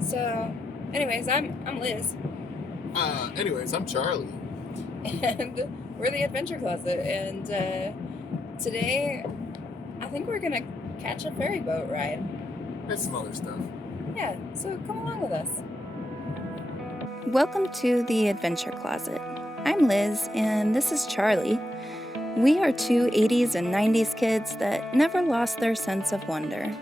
So, anyways, I'm Liz. Anyways, I'm Charlie. And we're the Adventure Closet. And today, I think we're gonna catch a ferry boat ride. And some other stuff. Yeah, so come along with us. Welcome to the Adventure Closet. I'm Liz, and this is Charlie. We are two 80s and 90s kids that never lost their sense of wonder.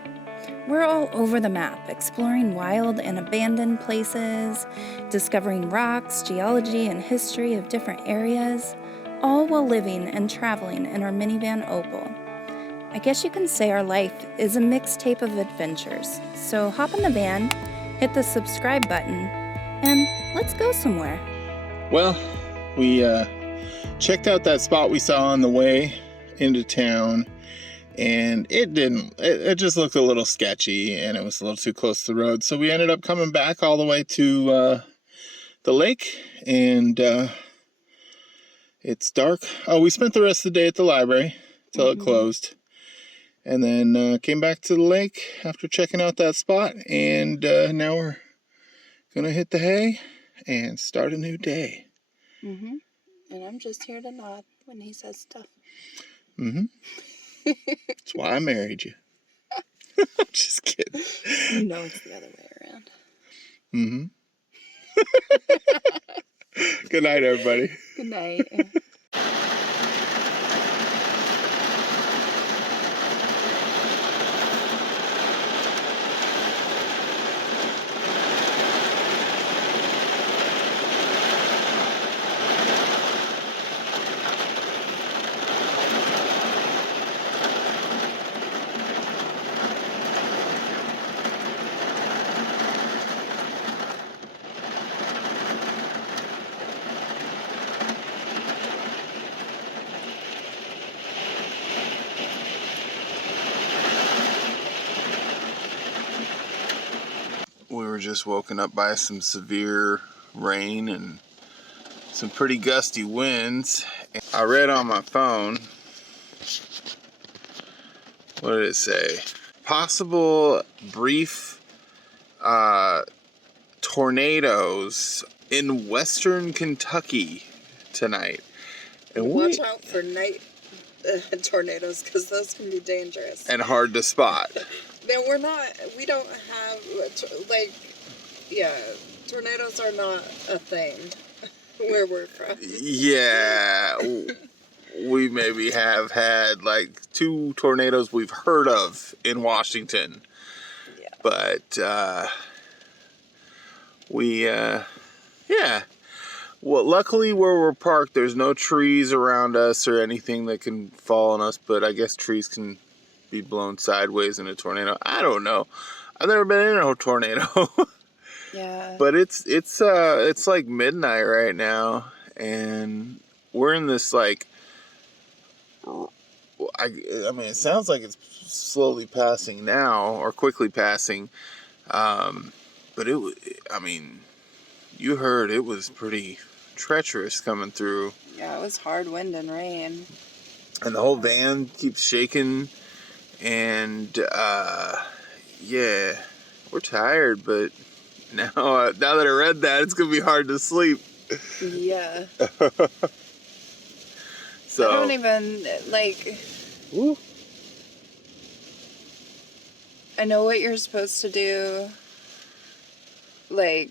We're all over the map, exploring wild and abandoned places, discovering rocks, geology, and history of different areas, all while living and traveling in our minivan Opal. I guess you can say our life is a mixtape of adventures, so hop in the van, hit the subscribe button, and let's go somewhere. Well, we checked out that spot we saw on the way into town, and it just looked a little sketchy, and it was a little too close to the road, so we ended up coming back all the way to the lake, and it's dark. Oh, we spent the rest of the day at the library till it closed, and then came back to the lake after checking out that spot, and now we're gonna hit the hay and start a new day. And I'm just here to nod when he says stuff. That's why I married you. I'm just kidding. You know it's the other way around. Good night, everybody. Good night. We were just woken up by some severe rain and some pretty gusty winds. I read on my phone, what did it say? Possible brief tornadoes in western Kentucky tonight. And Watch out for night tornadoes, because those can be dangerous. And hard to spot. No, we don't have, tornadoes are not a thing where we're from. Yeah, we maybe have had like 2 tornadoes we've heard of in Washington. Yeah. But, well, luckily where we're parked, there's no trees around us or anything that can fall on us, but I guess trees can be blown sideways in a tornado. I don't know. I've never been in a tornado. Yeah. But it's like midnight right now, and we're in this like, I mean, it sounds like it's slowly passing now or quickly passing, but you heard it was pretty treacherous coming through. Yeah, it was hard wind and rain. And the whole van keeps shaking, and yeah, we're tired, but now that I read that, it's gonna be hard to sleep. Yeah. So I don't even, Woo. I know what you're supposed to do. Well,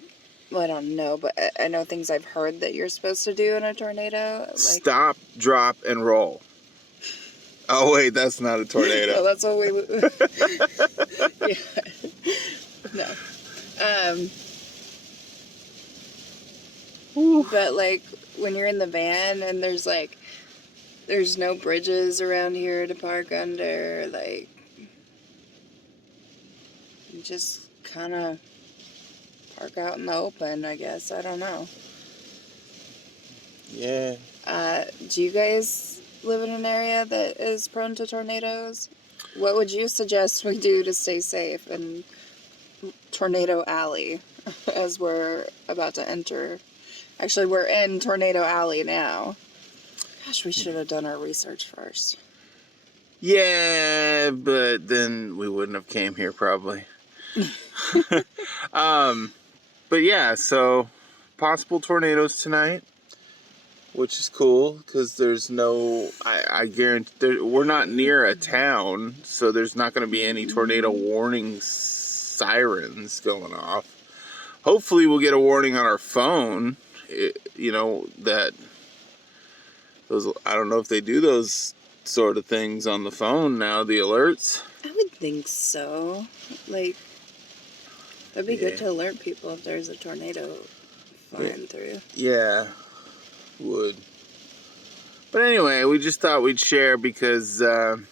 I don't know, but I know things I've heard that you're supposed to do in a tornado. Stop, drop, and roll. Oh, wait, that's not a tornado. No, that's what we... Yeah. No. But, when you're in the van and there's no bridges around here to park under, you just kind of park out in the open, I guess. I don't know. Yeah. Do you guys live in an area that is prone to tornadoes? What would you suggest we do to stay safe in Tornado Alley as we're about to enter? Actually, we're in Tornado Alley now. Gosh, we should have done our research first. Yeah, but then we wouldn't have came here probably. But yeah, so possible tornadoes tonight, which is cool because there's no, I guarantee, we're not near a town, so there's not going to be any tornado warning sirens going off. Hopefully we'll get a warning on our phone, you know, that those, I don't know if they do those sort of things on the phone now, the alerts. I would think so. Like, that'd be good to alert people if there's a tornado flying through. Yeah, would. But anyway, we just thought we'd share because this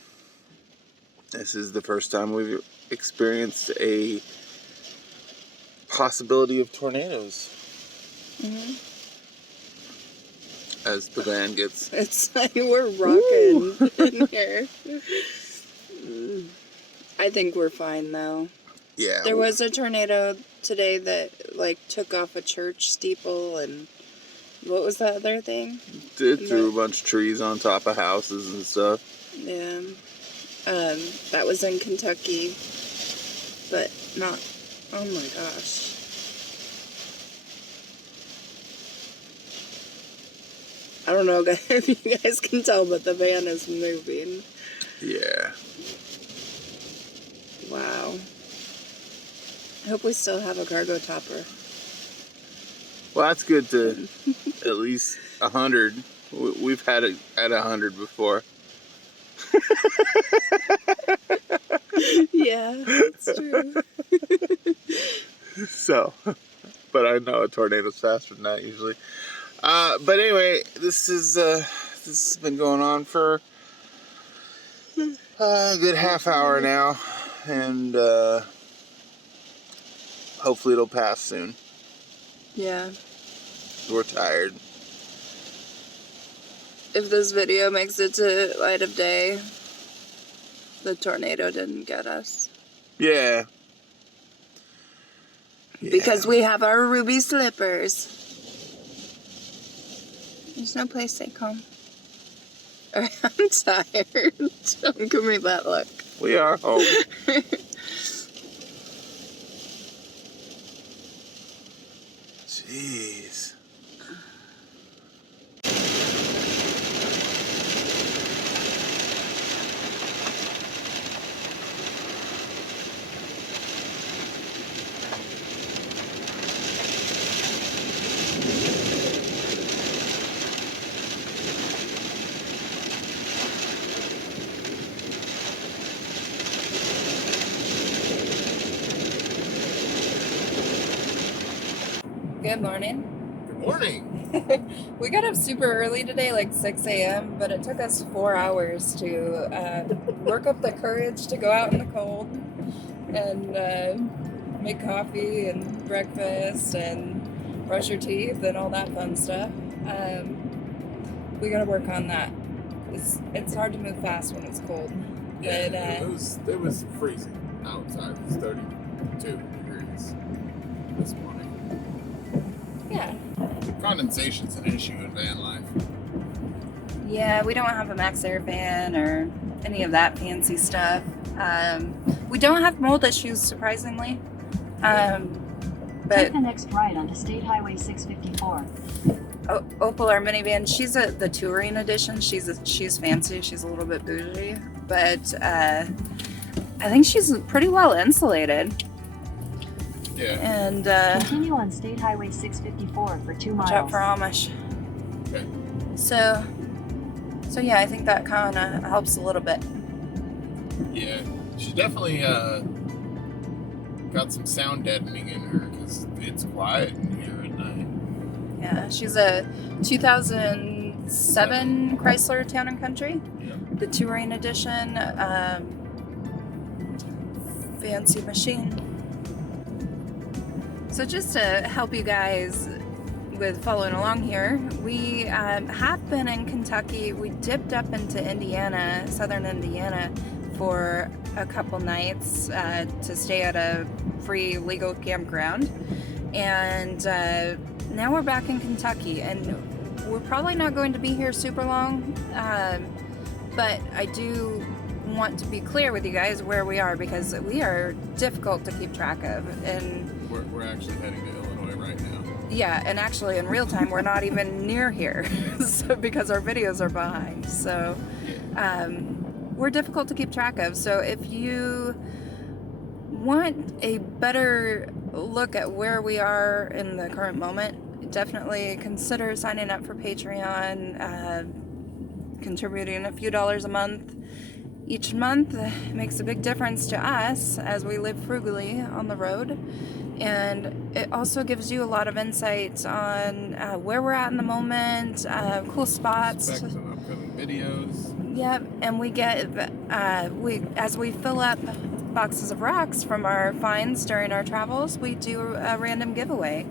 is the first time we've experienced a possibility of tornadoes. Mm-hmm. As the van gets... It's like we're rocking in here. I think we're fine, though. Yeah. There was a tornado today that, like, took off a church steeple, and what was that other thing? It threw a bunch of trees on top of houses and stuff. Yeah. That was in Kentucky, but not... Oh, my gosh. I don't know if you guys can tell, but the van is moving. Yeah. Wow. I hope we still have a cargo topper. Well, that's good to at least 100. We've had it at 100 before. Yeah, that's true. So, but I know a tornado's faster than that usually. But anyway, this has been going on for a good half hour now, and hopefully it'll pass soon. Yeah. We're tired. If this video makes it to light of day, the tornado didn't get us. Yeah. Because we have our ruby slippers. There's no place they come. I'm tired. Don't give me that look. We are home. Jeez. Good morning. Good morning. We got up super early today, like 6 a.m., but it took us 4 hours to work up the courage to go out in the cold and make coffee and breakfast and brush your teeth and all that fun stuff. We gotta work on that. It's hard to move fast when it's cold. Yeah, but, it was freezing outside. It was 32 degrees this morning. Yeah. Condensation's an issue in van life. Yeah, we don't have a max air fan or any of that fancy stuff. We don't have mold issues, surprisingly. But take the next right onto State Highway 654. Opal, our minivan, she's the touring edition. She's fancy. She's a little bit bougie, but I think she's pretty well insulated. Yeah. And continue on State Highway 654 for 2 miles. watch out for Amish. Okay. So yeah, I think that kind of helps a little bit. Yeah, she definitely got some sound deadening in her because it's quiet in here at night. Yeah, she's a 2007 Chrysler Town Country, the touring edition. Fancy machine. So just to help you guys with following along here, we have been in Kentucky. We dipped up into Indiana, southern Indiana, for a couple nights to stay at a free legal campground. And now we're back in Kentucky, and we're probably not going to be here super long, but I do want to be clear with you guys where we are, because we are difficult to keep track of. And we're actually heading to Illinois right now. yeah, and actually in real time we're not even near here, so, because our videos are behind. So we're difficult to keep track of. So if you want a better look at where we are in the current moment, definitely consider signing up for Patreon, contributing a few dollars a month. Each month makes a big difference to us as we live frugally on the road. And it also gives you a lot of insights on where we're at in the moment, cool spots. Specs and upcoming videos. Yep, and we get, as we fill up boxes of rocks from our finds during our travels, we do a random giveaway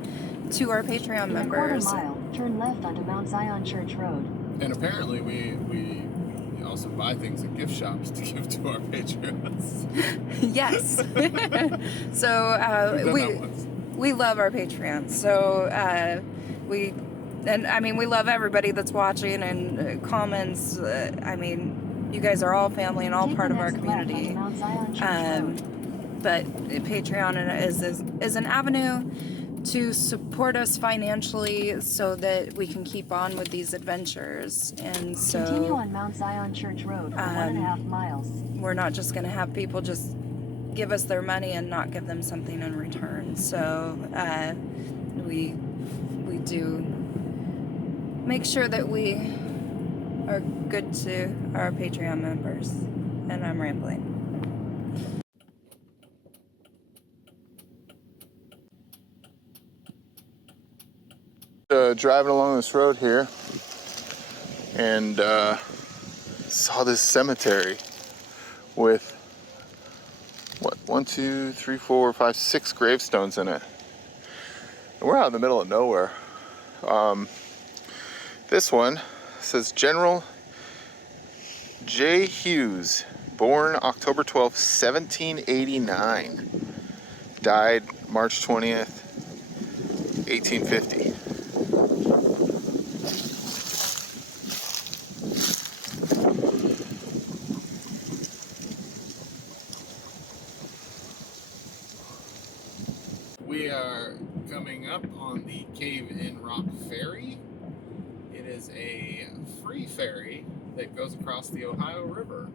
to our Patreon In members. a quarter mile, turn left onto Mount Zion Church Road. And apparently we also buy things at gift shops to give to our patrons. Yes. So we love our Patreon. So we love everybody that's watching and comments. I mean, you guys are all family and all Take part the of our next left community. onto Mount Zion Church Road. But Patreon is an avenue to support us financially so that we can keep on with these adventures. And so Continue on Mount Zion Church Road for 1.5 miles. we're not just going to have people just give us their money and not give them something in return. So we do make sure that we are good to our Patreon members. And I'm rambling. Driving along this road here and saw this cemetery with what, 1, 2, 3, 4, 5, 6 gravestones in it. And we're out in the middle of nowhere. This one says General J. Hughes, born October 12th, 1789, died March 20th, 1850. We are coming up on the Cave in Rock Ferry. It is a free ferry that goes across the Ohio River.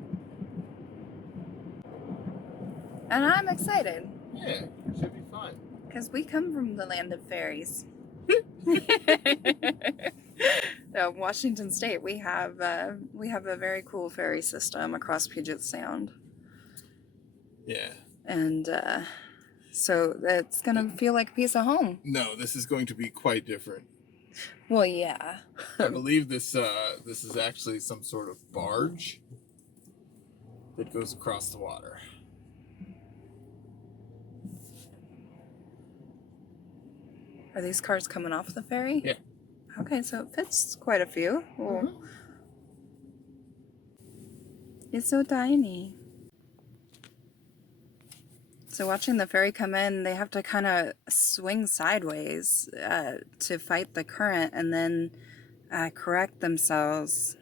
And I'm excited Yeah, it should be fun. because we come from the land of fairies. Washington State, we have a very cool ferry system across Puget Sound. Yeah. And so it's gonna feel like a piece of home. No, this is going to be quite different. Well, yeah. I believe this is actually some sort of barge that goes across the water. Are these cars coming off the ferry? Yeah. Okay, so it fits quite a few. Well, It's so tiny. So watching the ferry come in, they have to kind of swing sideways to fight the current and then correct themselves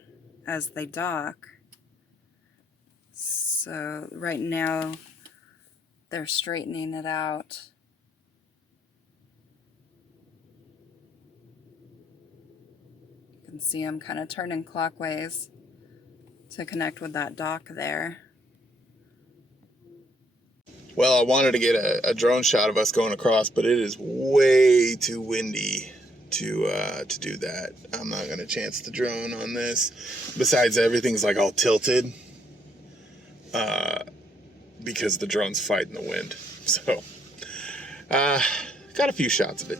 as they dock. So right now, they're straightening it out. You can see them kind of turning clockwise to connect with that dock there. Well, I wanted to get a drone shot of us going across, but it is way too windy to do that. I'm not gonna chance the drone on this. Besides, everything's like all tilted because the drone's fighting the wind. So, got a few shots of it.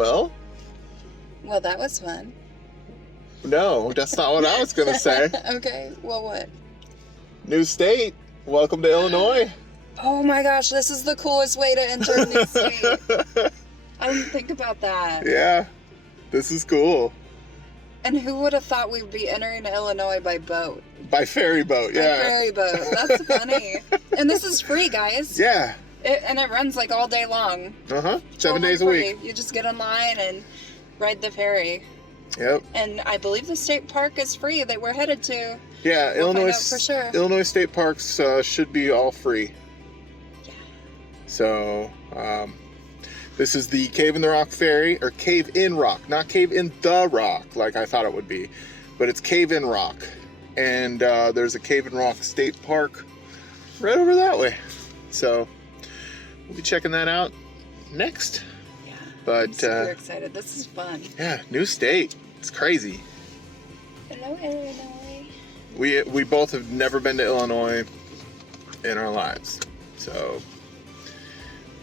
Well, that was fun. no, that's not what I was going to say. Okay, well, what? New state. Welcome to Illinois. Oh my gosh, this is the coolest way to enter a new state. I didn't think about that. Yeah, this is cool. And who would have thought we'd be entering Illinois by boat? By ferry boat, By yeah. ferry boat. That's funny. And this is free, guys. Yeah. And it runs like all day long. 7 days a Totally week. free. You just get online and ride the ferry. Yep. And I believe the state park is free that we're headed to. Yeah, We'll Illinois find out for sure. Illinois state parks should be all free. Yeah. So, this is the Cave in the Rock ferry, or Cave in Rock, not Cave in the Rock like I thought it would be, but it's Cave in Rock. And there's a Cave in Rock state park right over that way. So, we'll be checking that out next. Yeah. But I'm super excited. This is fun. yeah, new state. It's crazy. Hello, Illinois. We both have never been to Illinois in our lives. So,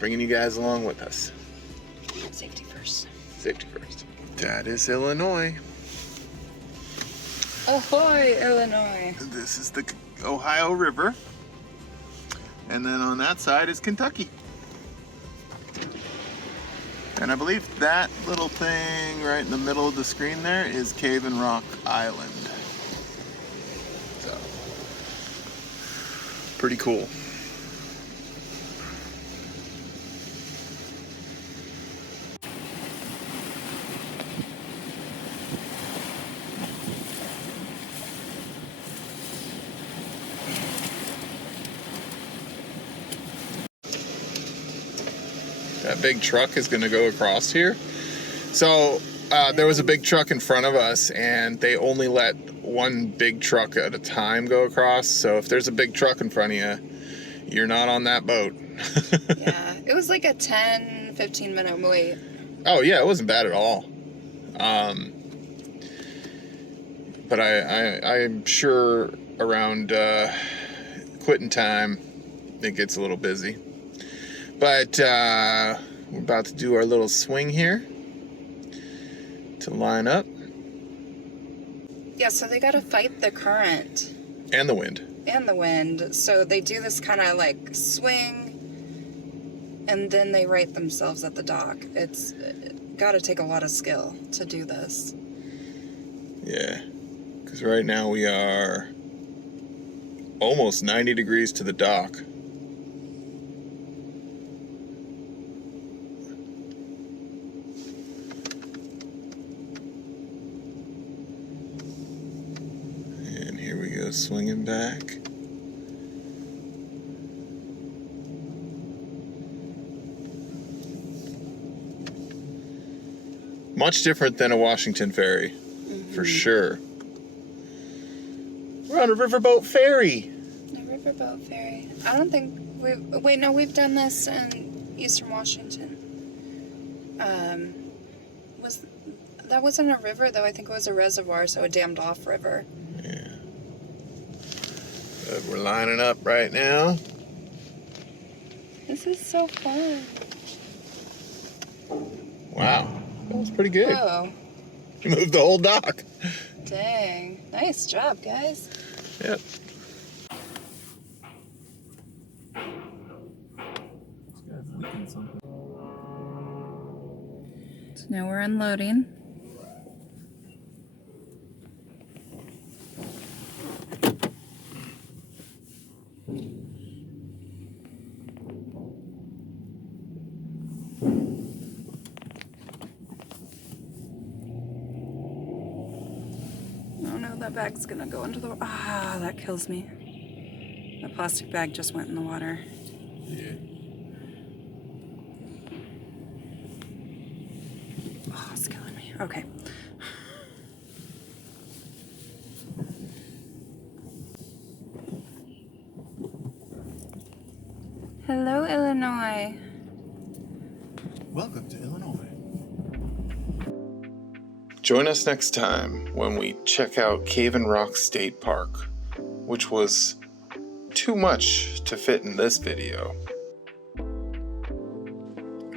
bringing you guys along with us. Safety first. Safety first. That is Illinois. Ahoy, Illinois. This is the Ohio River. And then on that side is Kentucky. And I believe that little thing right in the middle of the screen there is Cave in Rock Island. So, pretty cool. That big truck is going to go across here. So there was a big truck in front of us, and they only let one big truck at a time go across. So if there's a big truck in front of you, you're not on that boat. Yeah, it was like a 10-15 minute wait. Oh yeah, it wasn't bad at all. But I'm sure around quitting time it gets a little busy. But we're about to do our little swing here to line up. Yeah, so they gotta fight the current. And the wind. And the wind. So they do this kind of like swing, and then they right themselves at the dock. It's gotta take a lot of skill to do this. Yeah, because right now we are almost 90 degrees to the dock. And here we go, swinging back. Much different than a Washington ferry, for sure. We're on a riverboat ferry. A riverboat ferry. I don't think we've... Wait, no, we've done this in Eastern Washington. That wasn't a river, though. I think it was a reservoir, so a dammed off river. Yeah. But we're lining up right now. This is so fun. Wow. That was pretty good. Oh, You moved the whole dock. dang. Nice job, guys. Yep. So now we're unloading. Oh no, that bag's gonna go into the... Ah, that kills me. That plastic bag just went in the water. Yeah. Oh, it's killing me. Okay. Hello, Illinois. Welcome to Illinois. Join us next time when we check out Cave in Rock State Park, which was too much to fit in this video.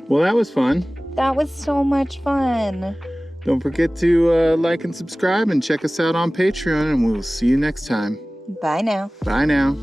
Well, that was fun. That was so much fun. Don't forget to like and subscribe and check us out on Patreon, and we'll see you next time. Bye now. Bye now.